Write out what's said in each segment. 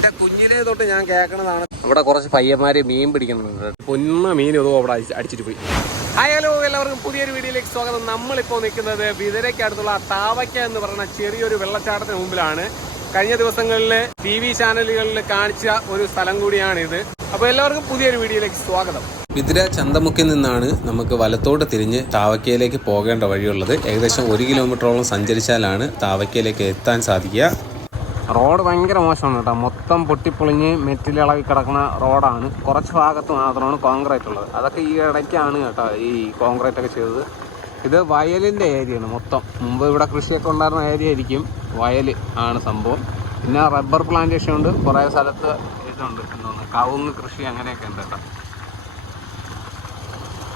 എന്റെ കുഞ്ഞിലേ തൊട്ട് ഞാൻ കേൾക്കണതാണ്. ഇവിടെ കുറച്ച് പയ്യന്മാര് മീൻ പിടിക്കുന്നുണ്ട്. പൊന്ന മീൻ ഇതോ അവിടെ അടിച്ചിട്ട് പോയി. ഹായ് ഹലോ, എല്ലാവർക്കും പുതിയൊരു വീഡിയോയിലേക്ക് സ്വാഗതം. നമ്മളിപ്പോൾ നിൽക്കുന്നത് വിതരയ്ക്കടുത്തുള്ള താവയ്ക്ക എന്ന് പറയുന്ന ചെറിയൊരു വെള്ളച്ചാട്ടത്തിന് മുമ്പിലാണ്. കഴിഞ്ഞ ദിവസങ്ങളിൽ TV ചാനലുകളിൽ കാണിച്ച ഒരു സ്ഥലം കൂടിയാണിത്. അപ്പോൾ എല്ലാവർക്കും പുതിയൊരു വീഡിയോയിലേക്ക് സ്വാഗതം. വിതിര ചന്തമുക്കിൽ നിന്നാണ് നമുക്ക് വലത്തോട്ട് തിരിഞ്ഞ് താവക്കയിലേക്ക് പോകേണ്ട വഴിയുള്ളത്. ഏകദേശം 1 കിലോമീറ്ററോളം സഞ്ചരിച്ചാലാണ് താവക്കയിലേക്ക് എത്താൻ സാധിക്കുക. റോഡ് ഭയങ്കര മോശമാണ് കേട്ടോ. മൊത്തം പൊട്ടിപ്പൊളിഞ്ഞ് മെറ്റിലിളകി കിടക്കുന്ന റോഡാണ്. കുറച്ച് ഭാഗത്ത് മാത്രമാണ് കോൺക്രീറ്റ് ഉള്ളത്. അതൊക്കെ ഈ ഇടയ്ക്കാണ് കേട്ടോ ഈ കോൺക്രീറ്റ് ഒക്കെ ചെയ്തത്. ഇത് വയലിൻ്റെ ഏരിയയാണ് മൊത്തം. മുമ്പ് ഇവിടെ കൃഷിയൊക്കെ ഉണ്ടായിരുന്ന ഏരിയ ആയിരിക്കും. വയൽ ആണ് സംഭവം. പിന്നെ റബ്ബർ പ്ലാന്റേഷൻ ഉണ്ട്. കുറേ സ്ഥലത്ത് ഇതുണ്ട്, എന്തോന്ന് കവുങ്ങ് കൃഷി അങ്ങനെയൊക്കെ ഉണ്ട് കേട്ടോ.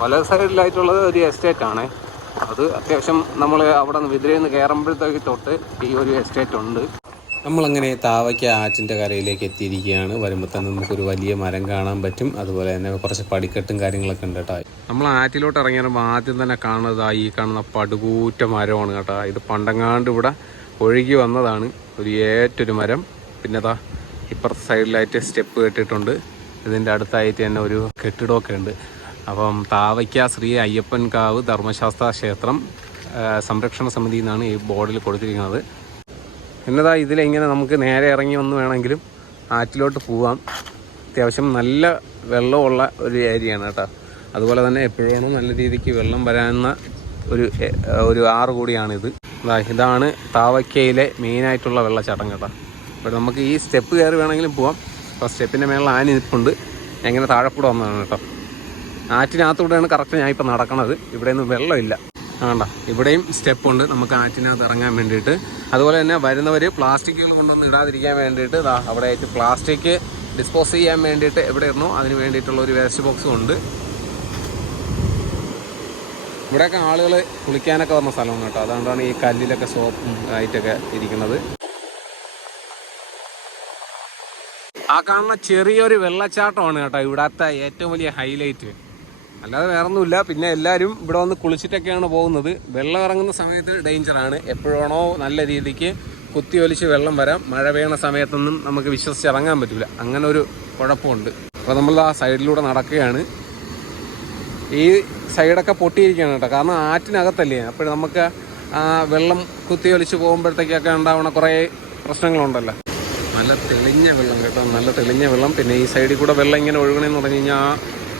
പല സൈഡിലായിട്ടുള്ളത് ഒരു എസ്റ്റേറ്റ് ആണ്. അത് അത്യാവശ്യം നമ്മൾ അവിടെ നിന്ന് വിതിരയിൽ നിന്ന് കയറുമ്പോഴത്തേക്ക് തൊട്ട് ഈ ഒരു എസ്റ്റേറ്റ് ഉണ്ട്. നമ്മളങ്ങനെ താവയ്ക്ക ആറ്റിൻ്റെ കരയിലേക്ക് എത്തിയിരിക്കുകയാണ്. വരുമ്പോൾ തന്നെ നമുക്കൊരു വലിയ മരം കാണാൻ പറ്റും. അതുപോലെ തന്നെ കുറച്ച് പടിക്കെട്ടും കാര്യങ്ങളൊക്കെ ഉണ്ട് കേട്ടോ. നമ്മൾ ആറ്റിലോട്ട് ഇറങ്ങിയപ്പോൾ ആദ്യം തന്നെ കാണുന്നത് ഈ കാണുന്ന പടുകൂറ്റ മരമാണ് കേട്ടോ. ഇത് പണ്ടങ്ങാണ്ട് ഇവിടെ ഒഴുകി വന്നതാണ്. ഒരു ഏറ്റൊരു മരം. പിന്നെ അതാ ഇപ്പുറത്തെ സൈഡിലായിട്ട് സ്റ്റെപ്പ് കെട്ടിയിട്ടുണ്ട്. ഇതിൻ്റെ അടുത്തായിട്ട് തന്നെ ഒരു കെട്ടിടമൊക്കെ ഉണ്ട്. അപ്പം താവയ്ക്ക ശ്രീ അയ്യപ്പൻകാവ് ധർമ്മശാസ്ത്ര ക്ഷേത്രം സംരക്ഷണ സമിതി എന്നാണ് ഈ ബോർഡിൽ കൊടുത്തിരിക്കുന്നത്. എന്നതാ ഇതിലിങ്ങനെ നമുക്ക് നേരെ ഇറങ്ങി വന്ന് വേണമെങ്കിലും ആറ്റിലോട്ട് പോവാം. അത്യാവശ്യം നല്ല വെള്ളമുള്ള ഒരു ഏരിയയാണ് കേട്ടോ. അതുപോലെ തന്നെ എപ്പോഴാണോ നല്ല രീതിക്ക് വെള്ളം വരാവുന്ന ഒരു ആറ് കൂടിയാണിത്. ഇതാണ് താവയ്ക്കയിലെ മെയിനായിട്ടുള്ള വെള്ളച്ചാട്ടം കേട്ടോ. അപ്പോൾ നമുക്ക് ഈ സ്റ്റെപ്പ് കയറി വേണമെങ്കിലും പോവാം. അപ്പോൾ സ്റ്റെപ്പിൻ്റെ മേളിൽ ആനി നിൽപ്പുണ്ട്. എങ്ങനെ താഴെക്കൂടെ വന്നതാണ് കേട്ടോ. ആറ്റിനകത്തൂടെയാണ് കറക്റ്റ് ഞാൻ ഇപ്പോൾ നടക്കണത്. ഇവിടെയൊന്നും വെള്ളമില്ല. ആണ്ട ഇവിടെയും സ്റ്റെപ്പുണ്ട് നമുക്ക് ആറ്റിനകത്ത് ഇറങ്ങാൻ വേണ്ടിയിട്ട്. അതുപോലെ തന്നെ വരുന്നവർ പ്ലാസ്റ്റിക്കുകൾ കൊണ്ടൊന്നും ഇടാതിരിക്കാൻ വേണ്ടിയിട്ട് അവിടെ ആയിട്ട് പ്ലാസ്റ്റിക് ഡിസ്പോസ് ചെയ്യാൻ വേണ്ടിയിട്ട് എവിടെ ഇടണോ അതിന് വേണ്ടിയിട്ടുള്ള ഒരു വേസ്റ്റ് ബോക്സും ഉണ്ട്. ഇവിടെയൊക്കെ ആളുകൾ കുളിക്കാനൊക്കെ വന്ന സ്ഥലമാണ് കേട്ടോ. അതുകൊണ്ടാണ് ഈ കല്ലിലൊക്കെ സോപ്പും ആയിട്ടൊക്കെ ഇരിക്കുന്നത്. ആ കാണുന്ന ചെറിയൊരു വെള്ളച്ചാട്ടമാണ് കേട്ടോ ഇവിടുത്തെ ഏറ്റവും വലിയ ഹൈലൈറ്റ്. അല്ലാതെ വേറൊന്നുമില്ല. പിന്നെ എല്ലാവരും ഇവിടെ വന്ന് കുളിച്ചിട്ടൊക്കെയാണ് പോകുന്നത്. വെള്ളം ഇറങ്ങുന്ന സമയത്ത് ഡേഞ്ചറാണ്. എപ്പോഴാണോ നല്ല രീതിക്ക് കുത്തി ഒലിച്ച് വെള്ളം വരാം. മഴ പെയ്യുന്ന സമയത്തൊന്നും നമുക്ക് വിശ്വസിച്ച് ഇറങ്ങാൻ പറ്റില്ല. അങ്ങനെ ഒരു കുഴപ്പമുണ്ട്. അപ്പോൾ നമ്മൾ ആ സൈഡിലൂടെ നടക്കുകയാണ്. ഈ സൈഡൊക്കെ പൊട്ടിയിരിക്കുകയാണ് കേട്ടോ. കാരണം ആറ്റിനകത്തല്ലേ. അപ്പോൾ നമുക്ക് വെള്ളം കുത്തി ഒലിച്ച് പോകുമ്പോഴത്തേക്കൊക്കെ ഉണ്ടാവുന്ന കുറേ പ്രശ്നങ്ങളുണ്ടല്ലോ. നല്ല തെളിഞ്ഞ വെള്ളം കേട്ടോ. നല്ല തെളിഞ്ഞ വെള്ളം. പിന്നെ ഈ സൈഡിൽ കൂടെ വെള്ളം ഇങ്ങനെ ഒഴുകണമെന്ന് പറഞ്ഞു കഴിഞ്ഞാൽ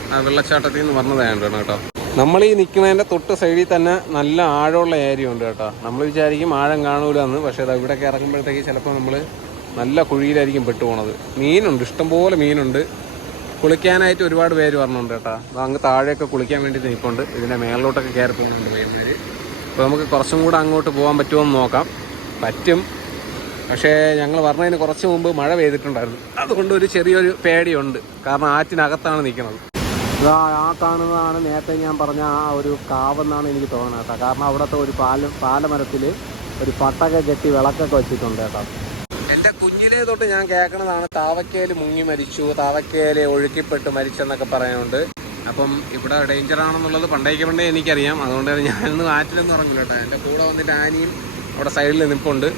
ആ വെള്ളച്ചാട്ടത്തിൽ നിന്ന് വന്നതായത് കേട്ടോ. നമ്മൾ ഈ നിൽക്കുന്നതിൻ്റെ തൊട്ട് സൈഡിൽ തന്നെ നല്ല ആഴമുള്ള ഏരിയ ഉണ്ട് കേട്ടോ. നമ്മൾ വിചാരിക്കും ആഴം കാണൂല എന്ന്. പക്ഷേ അത് ഇവിടെയൊക്കെ ഇറങ്ങുമ്പോഴത്തേക്ക് ചിലപ്പോൾ നമ്മൾ നല്ല കുഴിയിലായിരിക്കും പെട്ടുപോണത്. മീനുണ്ട്, ഇഷ്ടംപോലെ മീനുണ്ട്. കുളിക്കാനായിട്ട് ഒരുപാട് പേര് പറഞ്ഞുണ്ട് കേട്ടോ. അങ്ങ് താഴെയൊക്കെ കുളിക്കാൻ വേണ്ടിയിട്ട് നിൽപ്പുണ്ട്. ഇതിൻ്റെ മേളിലോട്ടൊക്കെ കയറി പോകുന്നുണ്ട് പയ്യന്മാർ. അപ്പോൾ നമുക്ക് കുറച്ചും കൂടെ അങ്ങോട്ട് പോകാൻ പറ്റുമോ എന്ന് നോക്കാം. പറ്റും. പക്ഷേ ഞങ്ങൾ പറഞ്ഞതിന് കുറച്ച് മുമ്പ് മഴ പെയ്തിട്ടുണ്ടായിരുന്നു. അതുകൊണ്ട് ഒരു ചെറിയൊരു പേടിയുണ്ട്. കാരണം ആറ്റിനകത്താണ് നിൽക്കുന്നത്. ആ കാണുന്നതാണ് നേരത്തെ ഞാൻ പറഞ്ഞ ആ ഒരു കാവെന്നാണ് എനിക്ക് തോന്നുന്നത് കേട്ടോ. കാരണം അവിടുത്തെ ഒരു പാലമരത്തിൽ ഒരു പട്ടൊക്കെ കെട്ടി വിളക്കൊക്കെ വെച്ചിട്ടുണ്ട് കേട്ടോ. എൻ്റെ കുഞ്ഞിലേ തൊട്ട് ഞാൻ കേൾക്കണതാണ് താവക്കയിൽ മുങ്ങി മരിച്ചു, താവക്കയിൽ ഒഴുക്കിപ്പെട്ട് മരിച്ചെന്നൊക്കെ പറയുന്നുണ്ട്. അപ്പം ഇവിടെ ഡേഞ്ചറാണെന്നുള്ളത് പണ്ടേ എനിക്കറിയാം. അതുകൊണ്ട് ഞാനൊന്നും ആറ്റിലൊന്നും ഇറങ്ങില്ല കേട്ടോ. എൻ്റെ കൂടെ വന്നിട്ട് ആനിയും അവിടെ സൈഡിൽ നിൽപ്പുണ്ട്.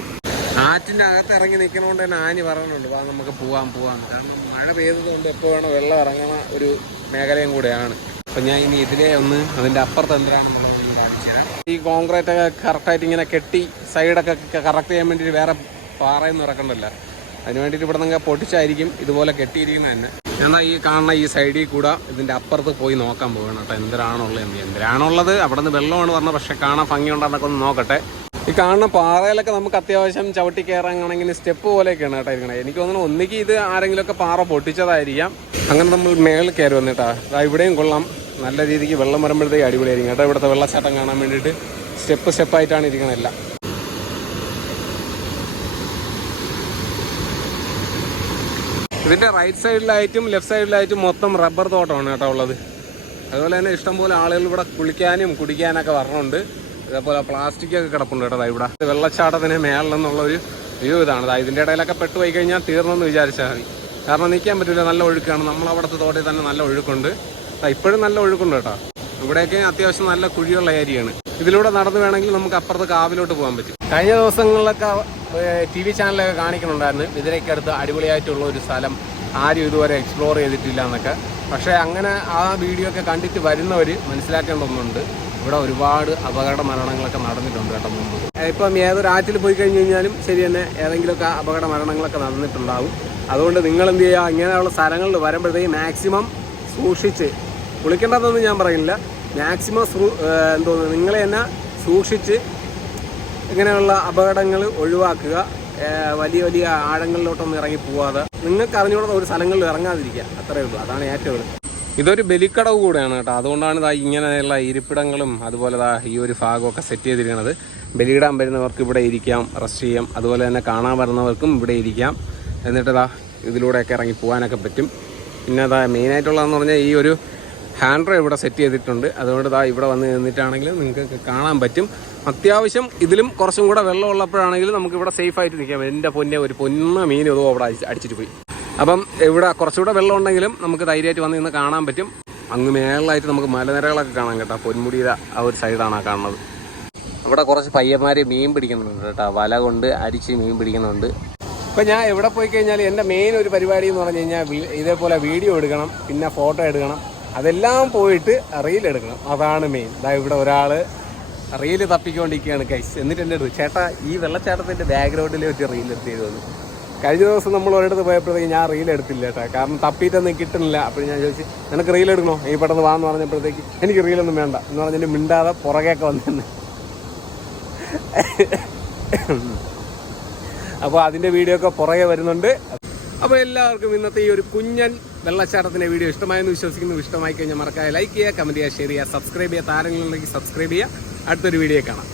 ആറ്റിൻ്റെ അകത്ത് ഇറങ്ങി നിൽക്കണോണ്ട് തന്നെ ആനി പറയുന്നുണ്ട് വാ നമുക്ക് പോവാം. കാരണം മഴ പെയ്തതുകൊണ്ട് എപ്പോൾ വേണം വെള്ളം ഇറങ്ങണ ഒരു മേഖലയും കൂടെയാണ്. അപ്പം ഞാൻ ഇനി ഇതിലെ ഒന്ന് അതിൻ്റെ അപ്പുറത്ത് എന്തിനാണെന്നുള്ളത് കാണിച്ചു തരാം. ഈ കോൺക്രീറ്റ് ഒക്കെ കറക്റ്റായിട്ട് ഇങ്ങനെ കെട്ടി സൈഡൊക്കെ കറക്റ്റ് ചെയ്യാൻ വേണ്ടിയിട്ട് വേറെ പാറയൊന്നും ഇറക്കണ്ടല്ലോ. അതിന് വേണ്ടിയിട്ട് ഇവിടെ നിന്ന് പൊട്ടിച്ചായിരിക്കും ഇതുപോലെ കെട്ടിയിരിക്കുന്നത് തന്നെ. എന്നാൽ ഈ കാണുന്ന ഈ സൈഡിൽ കൂടെ ഇതിൻ്റെ അപ്പുറത്ത് പോയി നോക്കാൻ പോകണം കേട്ടോ. എന്തിനാണുള്ളത് അവിടെ നിന്ന് വെള്ളമാണ് പറഞ്ഞത്. പക്ഷേ കാണാൻ ഭംഗിയുണ്ടെന്നൊക്കെ ഒന്ന് നോക്കട്ടെ. ഈ കാണുന്ന പാറയിലൊക്കെ നമുക്ക് അത്യാവശ്യം ചവിട്ടി കയറാനാണെങ്കിൽ സ്റ്റെപ്പ് പോലെയൊക്കെയാണ് കേട്ടോ ഇരിക്കണത്. എനിക്ക് തോന്നുന്നു ഒന്നിക്ക് ഇത് ആരെങ്കിലുമൊക്കെ പാറ പൊട്ടിച്ചതായിരിക്കാം. അങ്ങനെ നമ്മൾ മേളിൽ കയറി വന്നിട്ടാ. ഇവിടെയും കൊള്ളാം. നല്ല രീതിക്ക് വെള്ളം വരുമ്പോഴത്തേക്ക് അടിപൊളിയായിരിക്കും കേട്ടോ. ഇവിടുത്തെ വെള്ളച്ചാട്ടം കാണാൻ വേണ്ടിയിട്ട് സ്റ്റെപ്പായിട്ടാണ് ഇരിക്കണതെല്ലാം. ഇതിൻ്റെ റൈറ്റ് സൈഡിലായിട്ടും ലെഫ്റ്റ് സൈഡിലായിട്ടും മൊത്തം റബ്ബർ തോട്ടമാണ് കേട്ടോ ഉള്ളത്. അതുപോലെ തന്നെ ഇഷ്ടംപോലെ ആളുകൾ ഇവിടെ കുളിക്കാനും കുടിക്കാനൊക്കെ വരണുണ്ട്. ഇതേപോലെ പ്ലാസ്റ്റിക്കൊക്കെ കിടപ്പുണ്ട് കേട്ടോ. ഇവിടെ വെള്ളച്ചാട്ടത്തിന് മേളിലെന്നുള്ളൊരു വ്യൂ ഇതാണ്. ഇതിൻ്റെ ഇടയിലൊക്കെ പെട്ടുപോയി കഴിഞ്ഞാൽ തീർന്നെന്ന് വിചാരിച്ചാൽ മതി. കാരണം നിൽക്കാൻ പറ്റില്ല, നല്ല ഒഴുക്കാണ്. നമ്മളവിടുത്തെ തോട്ടിൽ തന്നെ നല്ല ഒഴുക്കുണ്ട്. ഇപ്പോഴും നല്ല ഒഴുക്കുണ്ട് കേട്ടോ. ഇവിടെയൊക്കെ അത്യാവശ്യം നല്ല കുഴിയുള്ള ഏരിയയാണ്. ഇതിലൂടെ നടന്നു വേണമെങ്കിൽ നമുക്ക് അപ്പുറത്ത് കാവിലോട്ട് പോകാൻ പറ്റും. കഴിഞ്ഞ ദിവസങ്ങളിലൊക്കെ TV ചാനലൊക്കെ കാണിക്കുന്നുണ്ടായിരുന്നു ഇതിലേക്ക് അടുത്ത് അടിപൊളിയായിട്ടുള്ള ഒരു സ്ഥലം ആരും ഇതുവരെ എക്സ്പ്ലോർ ചെയ്തിട്ടില്ല എന്നൊക്കെ. പക്ഷേ അങ്ങനെ ആ വീഡിയോ ഒക്കെ കണ്ടിട്ട് വരുന്നവർ മനസ്സിലാക്കേണ്ട ഒന്നുണ്ട്, ഇവിടെ ഒരുപാട് അപകട മരണങ്ങളൊക്കെ നടന്നിട്ടുണ്ട് കേട്ടോ മുമ്പ്. ഇപ്പം ഏതൊരു ആറ്റിൽ പോയി കഴിഞ്ഞ് കഴിഞ്ഞാലും ശരി തന്നെ ഏതെങ്കിലുമൊക്കെ അപകട മരണങ്ങളൊക്കെ നടന്നിട്ടുണ്ടാവും. അതുകൊണ്ട് നിങ്ങൾ എന്ത് ചെയ്യുക, ഇങ്ങനെയുള്ള സ്ഥലങ്ങളിൽ വരുമ്പോഴത്തേക്ക് മാക്സിമം സൂക്ഷിച്ച്, കുളിക്കേണ്ടതെന്ന് ഞാൻ പറയുന്നില്ല, മാക്സിമം നിങ്ങളെ തന്നെ സൂക്ഷിച്ച് ഇങ്ങനെയുള്ള അപകടങ്ങൾ ഒഴിവാക്കുക. വലിയ വലിയ ആഴങ്ങളിലോട്ടൊന്നും ഇറങ്ങി പോവാതെ നിങ്ങൾക്ക് അറിഞ്ഞുകൂടാത്ത ഒരു സ്ഥലങ്ങളിൽ ഇറങ്ങാതിരിക്കുക, അത്രയേ ഉള്ളൂ. അതാണ് ഏറ്റവും എളുപ്പം. ഇതൊരു ബലിക്കടവ് കൂടെയാണ് കേട്ടോ, അതുകൊണ്ടാണ് ഇങ്ങനെയുള്ള ഇരിപ്പിടങ്ങളും അതുപോലെ ഈ ഒരു ഭാഗമൊക്കെ സെറ്റ് ചെയ്തിരിക്കുന്നത്. ബലിയിടാൻ വരുന്നവർക്ക് ഇവിടെ ഇരിക്കാം, റെസ്റ്റ് ചെയ്യാം. അതുപോലെ തന്നെ കാണാൻ വരുന്നവർക്കും ഇവിടെ ഇരിക്കാം. എന്നിട്ട് ഇതിലൂടെയൊക്കെ ഇറങ്ങി പോകാനൊക്കെ പറ്റും. പിന്നെ മെയിനായിട്ടുള്ളതെന്ന് പറഞ്ഞാൽ ഈ ഒരു ഹാൻഡ് റെയിൽ ഇവിടെ സെറ്റ് ചെയ്തിട്ടുണ്ട്. അതുകൊണ്ട് ഇവിടെ വന്ന് നിന്നിട്ടാണെങ്കിലും നിങ്ങൾക്ക് കാണാൻ പറ്റും. അത്യാവശ്യം ഇതിലും കുറച്ചും കൂടെ വെള്ളം ഉള്ളപ്പോഴാണെങ്കിലും നമുക്ക് ഇവിടെ സേഫായിട്ട് നിൽക്കാം. എൻ്റെ ഒരു പൊന്ന മീൻ ഇതോ അവിടെ അടിച്ചിട്ട് പോയി. അപ്പം ഇവിടെ കുറച്ചുകൂടെ വെള്ളം ഉണ്ടെങ്കിലും നമുക്ക് ധൈര്യമായിട്ട് വന്ന് നിന്ന് കാണാൻ പറ്റും. അങ്ങ് മേളിലായിട്ട് നമുക്ക് മലനിരകളൊക്കെ കാണാം കേട്ടോ. പൊന്മുടിയുടെ ആ ഒരു സൈഡാണ് ആ കാണുന്നത്. ഇവിടെ കുറച്ച് പയ്യന്മാർ മീൻ പിടിക്കുന്നുണ്ട് കേട്ടോ, വല കൊണ്ട് അടിച്ച് മീൻ പിടിക്കുന്നുണ്ട്. ഇപ്പം ഞാൻ എവിടെ പോയി കഴിഞ്ഞാൽ എൻ്റെ മെയിൻ ഒരു പരിപാടി എന്ന് പറഞ്ഞു കഴിഞ്ഞാൽ ഇതേപോലെ വീഡിയോ എടുക്കണം, പിന്നെ ഫോട്ടോ എടുക്കണം, അതെല്ലാം പോയിട്ട് റീലെടുക്കണം. അതാണ് മെയിൻ. ഇവിടെ ഒരാൾ റീല് തപ്പിക്കൊണ്ടിരിക്കുകയാണ് ഗൈസ്. എന്നിട്ട് എൻ്റെ അടുത്ത്, ചേട്ടാ ഈ വെള്ളച്ചാട്ടത്തിൻ്റെ ബാക്ക്ഗ്രൗണ്ടിൽ വെച്ച് റീലെടുത്ത് ചെയ്തത്. കഴിഞ്ഞ ദിവസം നമ്മൾ ഒരിടത്ത് പോയപ്പോഴത്തേക്ക് ഞാൻ റീലെടുത്തില്ല കേട്ടോ, കാരണം തപ്പിയിട്ടൊന്നും കിട്ടുന്നില്ല. അപ്പോൾ ഞാൻ ചോദിച്ചു, നിനക്ക് റീലെടുക്കണോ, ഈ പെട്ടെന്ന് വാന്ന് പറഞ്ഞപ്പോഴത്തേക്ക് എനിക്ക് റീലൊന്നും വേണ്ട എന്ന് പറഞ്ഞിട്ട് മിണ്ടാതെ പുറകെയൊക്കെ വന്നിരുന്നു. അപ്പോൾ അതിൻ്റെ വീഡിയോ ഒക്കെ പുറകെ വരുന്നുണ്ട്. അപ്പോൾ എല്ലാവർക്കും ഇന്നത്തെ ഈ ഒരു കുഞ്ഞൻ വെള്ളച്ചാട്ടത്തിൻ്റെ വീഡിയോ ഇഷ്ടമായെന്ന് വിശ്വസിക്കുന്നു. ഇഷ്ടമായി കഴിഞ്ഞാൽ മറക്കാതെ ലൈക്ക് ചെയ്യുക, കമൻറ്റ് ചെയ്യുക, ഷെയർ ചെയ്യുക, സബ്സ്ക്രൈബ് ചെയ്യുക. താരങ്ങളുണ്ടെങ്കിൽ സബ്സ്ക്രൈബ് ചെയ്യുക. അടുത്തൊരു വീഡിയോ കാണാം.